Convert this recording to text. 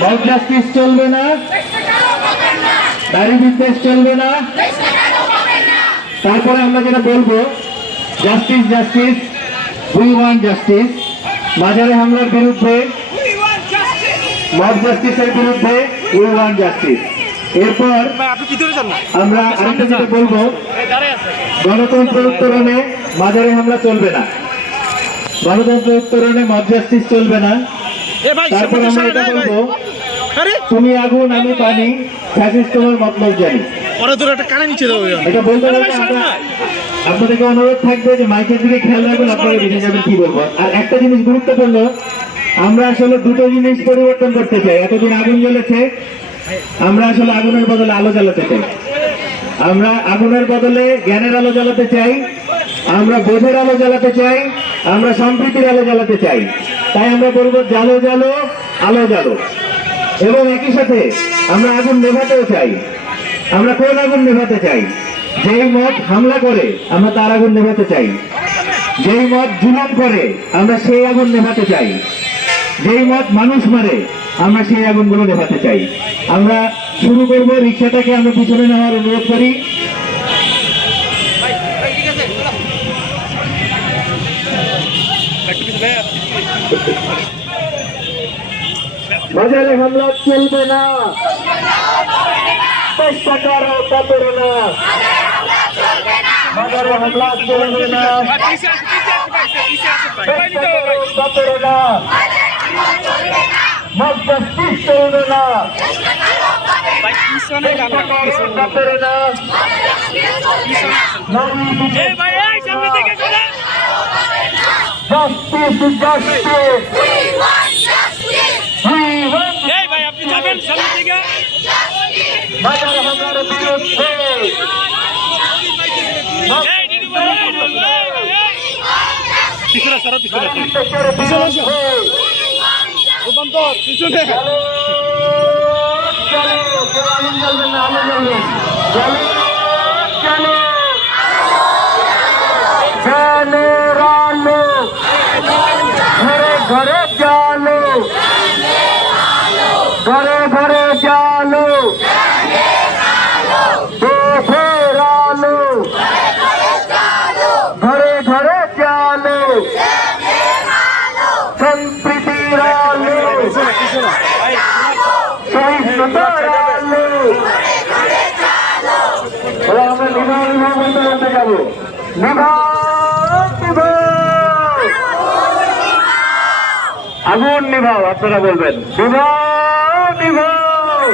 Mob justice চলবে না। নারী বিদ্বেষ চলবে না। তারপরে আমরা যেটা বলব justice justice we want justice বাজারে হামলার বিরুদ্ধে মব জাস্টিসের বিরুদ্ধে উই ওয়ান্ট জাস্টিস এরপর আমরা আরেকটা যেটা বলব গণতন্ত্র উত্তরণে মাজারে হামলা চলবে না। গণতন্ত্র উত্তরণে মব জাস্টিস চলবে না। তারপর আমরা এটা বলব আরে? তুমি আগুন আমি পানি ফ্যাসিস্ট তোমার মতলব জানি। ওরা তোর একটা কানে নিচে দেবো এটা বলতে বলতে আমরা আপনাদেরকে অনুরোধ থাকবে যে মাইকের দিকে খেয়াল রাখবেন আপনারা বুঝে যাবেন কি বলব। আর একটা জিনিস গুরুত্বপূর্ণ আমরা আসলে দুটো জিনিস পরিবর্তন করতে চাই। এতদিন আগুন জ্বলেছে আমরা আসলে আগুনের বদলে আলো জ্বালাতে চাই। আমরা আগুনের বদলে জ্ঞানের আলো জ্বালাতে চাই আমরা বোধের আলো জ্বালাতে চাই আমরা সম্প্রীতির আলো জ্বালাতে চাই। তাই আমরা বলব জালো জালো আলো জ্বালো। এবং একই সাথে আমরা আগুন নেভাতেও চাই। আমরা কোন আগুন নেভাতে চাই? যেই মত হামলা করে, আমরা তার আগুন নেভাতে চাই। যেই মত জুলুম করে, আমরা সেই আগুন নেভাতে চাই। যেই মত মানুষ মারে, আমরা সেই আগুনগুলো নেভাতে চাই। আমরা শুরু করব রিক্সাটাকে, আমরা পিছনে নেওয়ার অনুরোধ করি। বাজারে হামলা চলবে না চেষ্টা করো তা করো না বাজারে হামলা চলবে না চেষ্টা করো তা করো না মত জাস্টিস চলবে না চেষ্টা করো তা করো না নারী বিদ্বেষ জাস্টিস জাস্টিস ঘরে ঘরে ঘরে জালো দেশের আলো ঘরে ঘরে জালো সম্প্রীতির আলো সহিষ্ণুতার আলো এবার আগুন নিভাও আপনারা বলবেন। নিভা নিভাও।